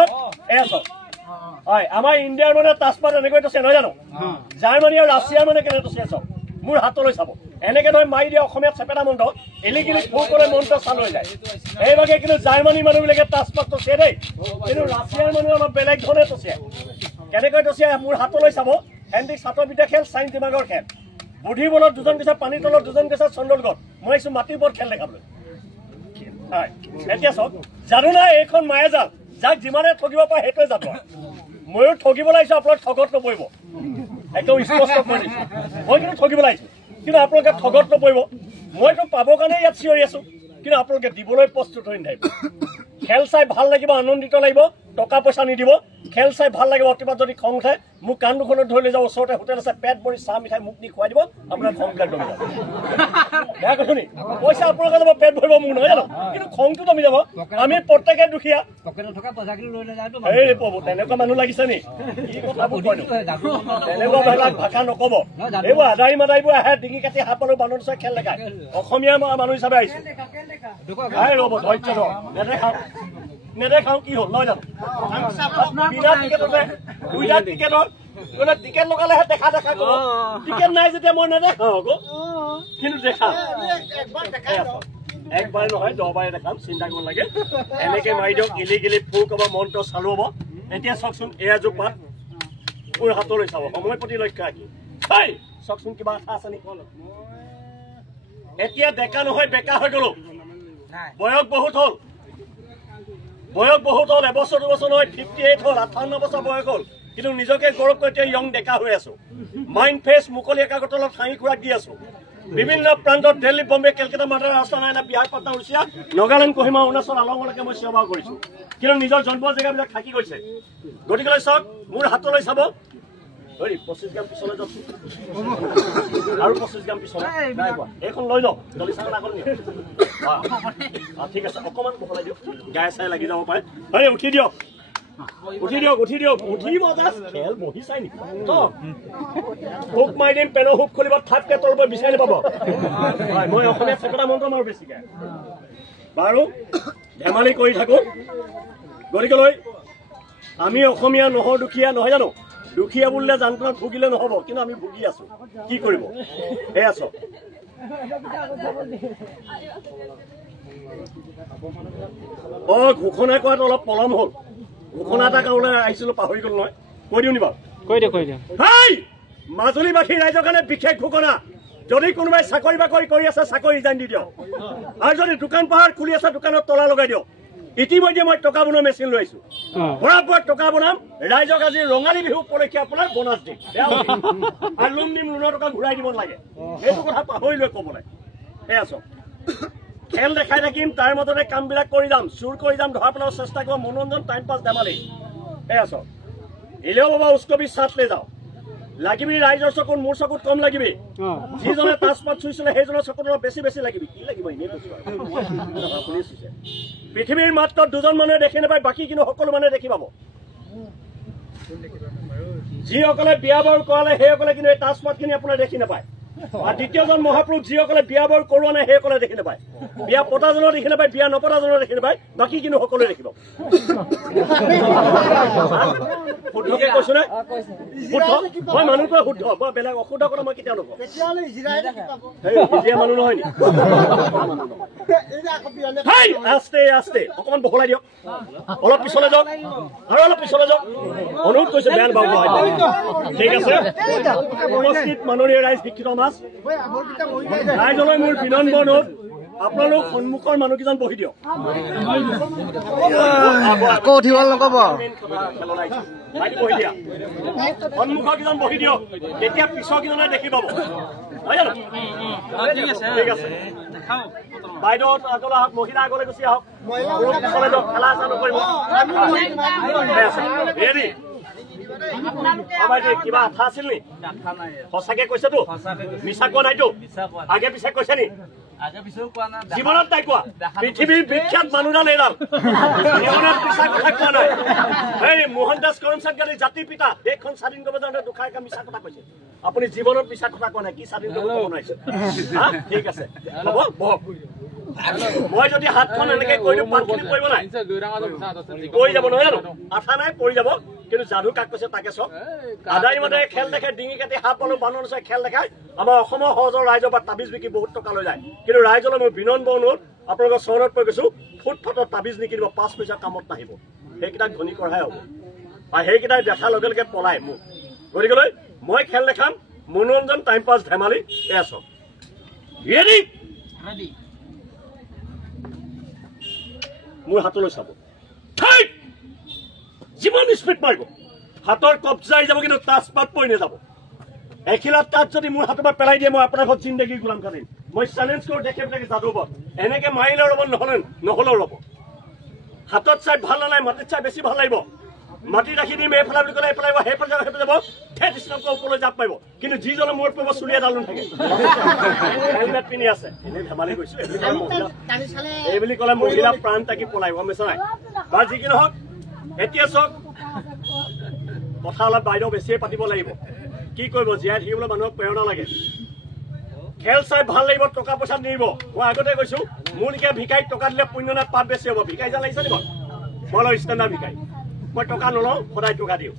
চাওক এয়া চাওক হয় আমাৰ ইণ্ডিয়াৰ মানে তাজপাত এনেকৈ টছে নহয় জানো জাৰ্মানী আৰু ৰাছিয়াৰ মানে কেনে টছে চাওক মোৰ হাতলৈ চাব এনেকে নহয় মাৰি দিয়ে অসমীয়াত চেপেটা মন্ত্ৰ এলিগিলি ফোৰ কৰে মন্ত্ৰ চাল হৈ যায় এইভাগে কিন্তু জাৰ্মানী মানুহবিলাকে তাজপাত টছে দেই কিন্তু ৰাছিয়াৰ মানুহে অলপ বেলেগ ধৰণে টছে কেনেকৈ টছে মোৰ হাতলৈ চাব হেণ্ডিক ছাত্ৰবিদ্যা খেল চাইন্স দিমাগৰ খেল বুঢ়ী বলত দুজন গৈছে পানীৰ তলত দুজন গৈছে চন্দ্ৰগড় মই আহিছো মাটিৰ ওপৰত খেল দেখাবলৈ এতিয়া চাওক জানো নাই এইখন মায়াজাল যাক যিমানে ঠগিব পাৰে সেইটোৱে যাব ময়ো ঠগিবলৈ আহিছো আপোনালোক ঠগত নপৰিব একদম স্পষ্ট কৰি দিছো মই কিন্তু ঠগিবলৈ আহিছো কিন্তু আপোনালোকে ঠগত নপৰিব মইতো পাবৰ কাৰণে ইয়াত চিঞৰি আছো কিন্তু আপোনালোকে দিবলৈ প্ৰস্তুত হৈ নাথাকিব খেল চাই ভাল লাগিব আনন্দিত লাগিব টকা পইচা নিদিব খেল চাই ভাল লাগিব অতিপাত যদি খং উঠে মোক কাণ দুখনত ধৰি লৈ যাব ওচৰতে হোটেল আছে পেট ভৰি চাহ মিঠাই মোক নি খুৱাই দিব আপোনাৰ খংবিলাক দমি যাব বেয়া কথা নি পইচা আপোনালোকে যাব পেট ভৰিব মোক নহয় জানো কিন্তু খংটো দমি যাব আমি প্ৰত্যেকে দুখীয়া এই পাব তেনেকুৱা মানুহ লাগিছে নি কি কথাবোৰ কয় তেনেকুৱা বেলেগ ভাষা নকব এইবোৰ আদাৰী মাদাৰীবোৰ আহে ডিঙি কাটি হাত পালো বান্ধৰ চাই খেল দেখায় অসমীয়া মানুহ হিচাপে আহিছো ৰ'ব ধৈৰ্য নেদেখাওঁ নেদেখাওঁ কি হ'ল নহয় জানো বিনা টিকেটতে দুইটা টিকেটত টিকেট লগালেহে দেখা দেখা কব টিকেট নাই যেতিয়া মই নেদেখাওঁ আকৌ কিন্তু দেখাম একবাৰ নহয় 10 বাৰে দেখাম চিন্তা কৰিব লাগে এনেকে মাৰি দিয়ক ইলিগেলি ফোৰ ক'ব মন্ত্ৰ চালু হ'ব এতিয়া চাওকচোন এয়া জোপাত মোৰ হাতলৈ চাব সময় প্ৰতি লক্ষ্য ৰাখি চাওকচোন কিবা কথা আছে নেকি এতিয়া ডেকা নহয় বেকা হৈ গলো বয়স বহুত হ'ল এবছৰ দুবছৰ নহয় 58 হ'ল 58 বছৰ বয়স হ'ল কিন্তু নিজকে গৌৰৱ কৰি এতিয়া ইয়ং ডেকা হৈ আছো মাইণ্ড ফ্ৰেছ মুকলি একাগ্ৰতাৰ লগত হাঁহি খুৰাক দি আছো বিভিন্ন প্ৰান্তত দিল্লী বম্বে কেলকাতা মাদ্ৰাছ ৰাজস্থান বিহাৰ পাটনা ৰুছিয়া নাগালেণ্ড কহিমা অৰুণাচল আলমলৈকে মই সেৱা কৰিছো কিন্তু নিজৰ জন্ম জেগাবিলাক থাকি গৈছে গতিকে চাওক মোৰ হাতলৈ চাব 25 গ্ৰাম পিছলৈ যাওক আৰু 25 গ্ৰাম পিছলৈ নাই কোৱা এইখন লৈ লওক জলদি চাগল আগত নিয়ে ঠিক আছে অকণমান বহলাই দিয়ক গায়ে চাই লাগি যাব পাৰে উঠি দিয়ক উঠি মজা খেল বহি চাই নেকি হুক মাৰি দিম পেনৰ হুক খুলিব থাপকে তলব বিচাৰি নাপাব মই অসমীয়া চেপেটা মন্ত্ৰ মাৰো বেছিকে বাৰু ধেমালি কৰি থাকো গতিকেলৈ আমি অসমীয়া নহৰ দুখীয়া নহয় জানো দুখীয়া বুলিলে যান্ত্ৰণাত ভুগিলে নহব কিন্তু আমি ভুগি আছো কি কৰিব এয়া চাওক ঘোষণা কৰাটো অলপ পলম হ'ল ঘোষণা এটা কাৰণে আহিছিলো পাহৰি গ'ল নহয় কৈ দিওঁ নি বাৰু কৈ দিয়ক মাজুলীবাসী ৰাইজৰ কাৰণে বিশেষ ঘোষণা যদি কোনোবাই চাকৰি বাকৰি কৰি আছে চাকৰি ৰিজাইন দি দিয়ক আৰু যদি দোকান পাহাৰ খুলি আছে দোকানত তলা লগাই দিয়ক ইতিমধ্যে মই টকা বনোৱা মেচিন লৈ আহিছো বৰাবৰত টকা বনাম ৰাইজক আজি ৰঙালী বিহু উপলক্ষে আপোনাৰ বোনাছ দিম আৰু লোন দিম লোনৰ টকা ঘূৰাই দিব লাগে সেইটো কথা পাহৰি লৈ ক'বলৈ সেয়া চাওক খেল দেখাই থাকিম তাৰ মাজতে কামবিলাক কৰি যাম চুৰ কৰি যাম ধৰা পেলাব চেষ্টা কৰিম মনোৰঞ্জন টাইম পাছ ধেমালি সেয়া চাওক এলেও বাবা উস্কবি চাট লৈ যাওঁ লাগিবি ৰাইজৰ চকুত মোৰ চকুত কম লাগিবি যিজনে তাজপাত চুইছিলে সেইজনৰ চকুত অলপ বেছি বেছি লাগিবি কি লাগিব এনেই কৈছো আপুনি চুইছে পৃথিৱীৰ মাত্ৰ দুজন মানুহে দেখি নাপায় বাকী কিন্তু সকলো মানুহে দেখি পাব যিসকলে বিয়া বাৰু কৰালে সেইসকলে কিন্তু এই তাজপাতখিনি আপোনাৰ দেখি নাপায় আৰু দ্বিতীয়জন মহাপুৰুষ যিসকলে বিয়া বাৰু কৰোৱা নাই সেইসকলে দেখি নাপায় বিয়া পতাজনৰ দেখি নাপায় বিয়া নপতাজনৰ দেখি নাপায় বাকী কিন্তু সকলোৱে দেখিব শুদ্ধকে কৈছো নে শুদ্ধ মই মানুহটোৱে শুদ্ধ মই বেলেগ অশুদ্ধ কথা মই কেতিয়াও নকওঁ মানুহ নহয় নি আস্তে আস্তে অকমান বহলাই দিয়ক অলপ পিছলৈ যাওক আৰু অলপ পিছলৈ যাওক অনুৰোধ কৰিছো বেয়া নাপাব ঠিক আছে উপস্থিত মাননীয় ৰাইজ শিক্ষিত সমাজ ৰাইজলৈ মোৰ বিনম্ৰ অনুৰোধ আপোনালোক সন্মুখৰ মানুহকেইজন বহি দিয়ক আকৌ উঠিব নকব সন্মুখৰ কেইজন বহি দিয়ক তেতিয়া পিছৰ কেইজনে দেখি পাব ঠিক আছে বাইদেউ আগলৈ আহক মহিলা আগলৈ গুচি আহক খেলা আচা নকৰিব ৰেডি কিবা আঠা আছিল নি সঁচাকে কৈছেতো মিছা কোৱা নাইতো আগে পিছে কৈছে নি জীৱনত তাই কোৱা পৃথিৱীৰ বিখ্যাত মানুহডাল এইডাল জীৱনত মিছা কথা কোৱা নাই এই মোহন দাস কৰমচাঁদ গান্ধী জাতিৰ পিতা দেশখন স্বাধীন কৰিব যাওঁতে দুখাৰ এটা মিছা কথা কৈছে আপুনি জীৱনত মিছা কথা কোৱা নাই কি স্বাধীন কৰিব বনাইছে ঠিক আছে হ'ব বহক মই যদি হাতখন এনেকে কৈ দিওঁ পাতখিনি পৰিব নাই পৰি যাব নহয় জানো আঠা নাই পৰি যাব কিন্তু যাদু কাক কৈছে তাকে চক আদায় মতে খেল দেখে ডিঙি কাটি সাপ পালো বানৰ নিচিনা খেল দেখাই আমাৰ অসমৰ সহজৰ ৰাইজৰ পৰা তাবিজ বিকি বহুত টকা লৈ যায় কিন্তু ৰাইজলৈ মই বিনম্ৰ অনুৰোধ আপোনালোকৰ চৰণত পৰি গৈছো ফুটফাটত তাবিজ নিকিনিব 5 পইচা কামত নাহিব সেইকেইটাক ধনী কৰাহে হ'ব আৰু সেইকেইটাই দেখাৰ লগে লগে পলাই মোক গতিকেলৈ মই খেল দেখাম মনোৰঞ্জন টাইম পাছ ধেমালি এয়া চক ৰেডি মোৰ হাতলৈ চাব যিমান স্পীড মাৰিব হাতৰ কবজাই যাব কিন্তু তাজপাত পৰি নাযাব এখিলা তাত যদি মোৰ হাতৰ পৰা পেলাই দিয়ে মই আপোনাৰ ঘৰত জিন্দগী গোলাম কাটিম মই চেলেঞ্জ কৰোঁ দেখে পেলাই যাদুব এনেকে মাৰিলেও ৰ'ব নহ'লেও ৰ'ব হাতত চাই ভাল নালাগে মাটিত চাই বেছি ভাল লাগিব মাটি ৰাখি দিম এইফালে বুলি ক'লে এইফালে সেইফালে যাব ঠেট স্নামকৈ ওপৰলৈ জাপ পাৰিব কিন্তু যিজনে মূৰত পৰিব চুলি এডাল নাথাকে হেলমেট পিন্ধি আছে এনেই ধেমালি কৈছো এই বুলি ক'লে মহিলা প্ৰাণ তাকি পলাই গম পাইছা নাই বা যি কি নহওক এতিয়া চাওক কথা অলপ বাইদেউ বেছিয়ে পাতিব লাগিব কি কৰিব জীয়াই থাকিবলৈ মানুহক প্ৰেৰণা লাগে খেল চাই ভাল লাগিব টকা পইচা নিব মই আগতে কৈছো মোৰ নিকে ভিকাৰীক টকা দিলে পুণ্য নাই পাপ বেছি হ'ব ভিকাৰী যেন লাগিছে নেকি মই অলপ ষ্টেণ্ডাৰ্ড ভিকাৰী মই টকা নলওঁ সদায় টকা দিওঁ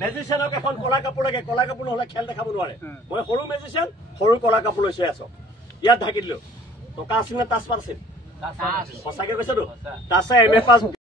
মেজিচিয়ানক এখন কলা কাপোৰ লাগে কলা কাপোৰ নহ'লে খেল দেখাব নোৱাৰে মই সৰু মেজিচিয়ান সৰু কলা কাপোৰ লৈছে আছো ইয়াত ঢাকি দিলো টকা আছিল নে তাজপাত আছিল সঁচাকে কৈছেতো তাছে MA পাছ